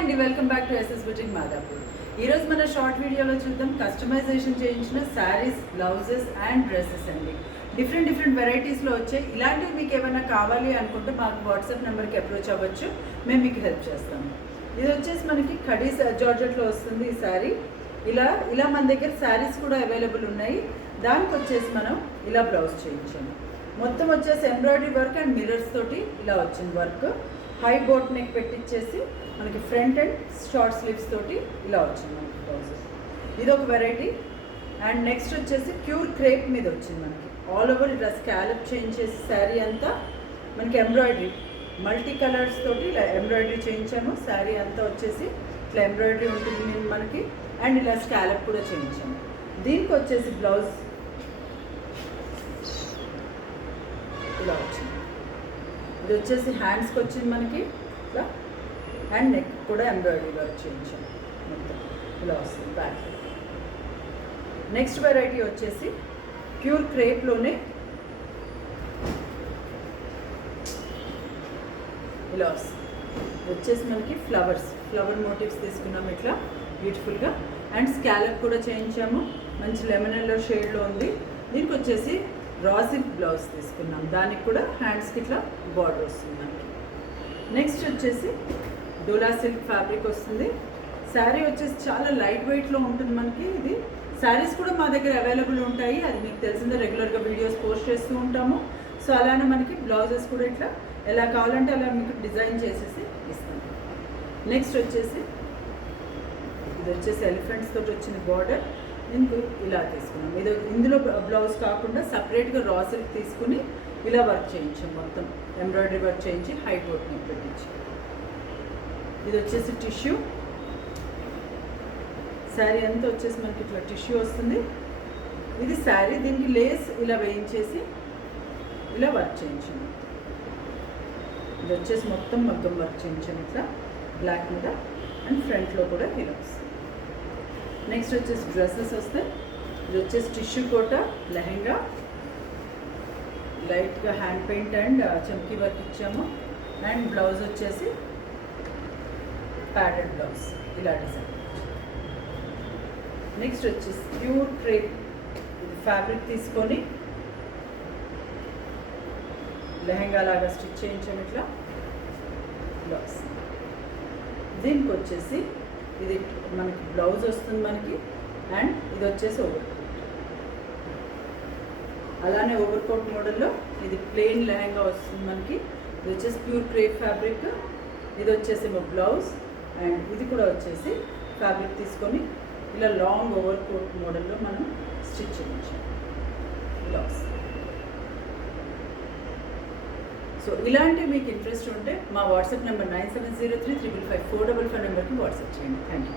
అండి, welcome back to SS boutique Madhapur. ఈరోజు మన షార్ట్ వీడియోలో చూద్దాం కస్టమైజేషన్ చేయించిన శారీస్, బ్లౌజెస్ అండ్ డ్రెస్సెస్ అండి. డిఫరెంట్ వెరైటీస్లో వచ్చాయి. ఇలాంటివి మీకు ఏమైనా కావాలి అనుకుంటే మాకు వాట్సాప్ నెంబర్కి అప్రోచ్ అవ్వచ్చు, మేము మీకు హెల్ప్ చేస్తాము. ఇది వచ్చేసి మనకి కడీ జార్జెట్లో వస్తుంది ఈ శారీ. ఇలా మన దగ్గర శారీస్ కూడా అవైలబుల్ ఉన్నాయి. దానికి వచ్చేసి మనం ఇలా బ్లౌజ్ చేయించాము. మొత్తం వచ్చేసి ఎంబ్రాయిడరీ వర్క్ అండ్ మిర్రర్స్ తోటి ఇలా వచ్చింది వర్క్. హై బోట్ నెక్ పెట్టించేసి మనకి ఫ్రంట్ అండ్ షార్ట్ స్లీవ్స్ తోటి ఇలా వచ్చింది మనకి బ్లౌజ్. ఇది ఒక వెరైటీ. అండ్ నెక్స్ట్ వచ్చేసి ప్యూర్ క్రేప్ మీద వచ్చింది మనకి. ఆల్ ఓవర్ ఇలా స్కాలప్ చేయించేసి శారీ అంతా మనకి ఎంబ్రాయిడరీ మల్టీ కలర్స్ తోటి ఇలా ఎంబ్రాయిడరీ చేయించాము. శారీ అంతా వచ్చేసి ఇట్లా ఎంబ్రాయిడరీ ఉంటుంది మనకి. అండ్ ఇలా స్కాలప్ కూడా చేయించాము. దీనికి వచ్చేసి బ్లౌజ్ ఇలా వచ్చింది. ఇది వచ్చేసి హ్యాండ్స్కి వచ్చింది మనకి ఇట్లా. అండ్ నెక్ కూడా ఎంబ్రాయిడరీ వర్క్ చేయించాము. మొత్తం ఇలా వస్తుంది బ్యాక్. నెక్స్ట్ వెరైటీ వచ్చేసి ప్యూర్ క్రేప్లోనే ఇలా వస్తుంది. వచ్చేసి మనకి ఫ్లవర్ మోటివ్స్ తీసుకున్నాము ఇట్లా బ్యూటిఫుల్గా. అండ్ స్కాలప్ కూడా చేయించాము. మంచి లెమన్ ఎల్లో షేడ్లో ఉంది. దీనికి వచ్చేసి రా సిల్క్ బ్లౌజ్ తీసుకున్నాం. దానికి కూడా హ్యాండ్స్కి ఇట్లా బార్డర్ వస్తుంది మనకి. నెక్స్ట్ వచ్చేసి డోలా సిల్క్ ఫ్యాబ్రిక్ వస్తుంది. శారీ వచ్చేసి చాలా లైట్ వెయిట్లో ఉంటుంది మనకి. ఇది శారీస్ కూడా మా దగ్గర అవైలబుల్ ఉంటాయి, అది మీకు తెలిసిందే, రెగ్యులర్గా వీడియోస్ పోస్ట్ చేస్తూ ఉంటాము. సో అలానే మనకి బ్లౌజెస్ కూడా ఇట్లా ఎలా కావాలంటే అలా మీకు డిజైన్ చేసేసి ఇస్తాం. నెక్స్ట్ వచ్చేసి ఇది వచ్చేసి ఎలిఫెంట్స్ తోటి వచ్చిన బార్డర్. దీనికి ఇలా తీసుకున్నాం. ఇందులో బ్లౌజ్ కాకుండా సపరేట్గా రా సిల్క్ తీసుకుని ఇలా వర్క్ చేయించాం. మొత్తం ఎంబ్రాయిడరీ వర్క్ చేయించి హై బోట్ నెక్ పెట్టించి. ఇది వచ్చేసి టిష్యూ. శారీ అంతా వచ్చేసి మనకి ఇట్లా టిష్యూ వస్తుంది. ఇది శారీ, దీనికి లేస్ ఇలా వేయించేసి ఇలా వర్క్ చేయించాము. ఇది వచ్చేసి మొత్తం మగ్గం వర్క్ చేయించాము ఇట్లా బ్లాక్ మీద. అండ్ ఫ్రంట్లో కూడా ఇలా వస్తుంది. నెక్స్ట్ వచ్చేసి డ్రెస్సెస్ వస్తాయి. ఇది వచ్చేసి టిష్యూ కోట లెహెంగా, లైట్గా హ్యాండ్ పెయింట్ అండ్ చమ్కీ వర్క్ ఇచ్చాము. అండ్ బ్లౌజ్ వచ్చేసి ప్యాటర్న్ బ్లౌజ్ ఇలా డిజైన్. నెక్స్ట్ వచ్చేసి ప్యూర్ క్రేప్ ఇది ఫ్యాబ్రిక్ తీసుకొని లెహెంగా లాగా స్టిచ్ చేయించాము ఇట్లా బ్లౌజ్. దీనికి వచ్చేసి ఇది మనకి బ్లౌజ్ వస్తుంది మనకి. అండ్ ఇది వచ్చేసి ఓవర్ కోట్. అలానే ఓవర్ కోట్ మోడల్లో ఇది ప్లెయిన్ లెహంగా వస్తుంది మనకి. ఇది వచ్చేసి ప్యూర్ క్రేప్ ఫ్యాబ్రిక్. ఇది వచ్చేసి బ్లౌజ్. అండ్ ఇది కూడా వచ్చేసి ఫ్యాబ్రిక్ తీసుకొని ఇలా లాంగ్ ఓవర్ కోట్ మోడల్లో మనం స్టిచ్ చేయించాం బ్లౌజ్. సో ఇలాంటివి మీకు ఇంట్రెస్ట్ ఉంటే మా వాట్సాప్ నెంబర్ 9703555455 నెంబర్కి వాట్సాప్ చేయండి. Thank you.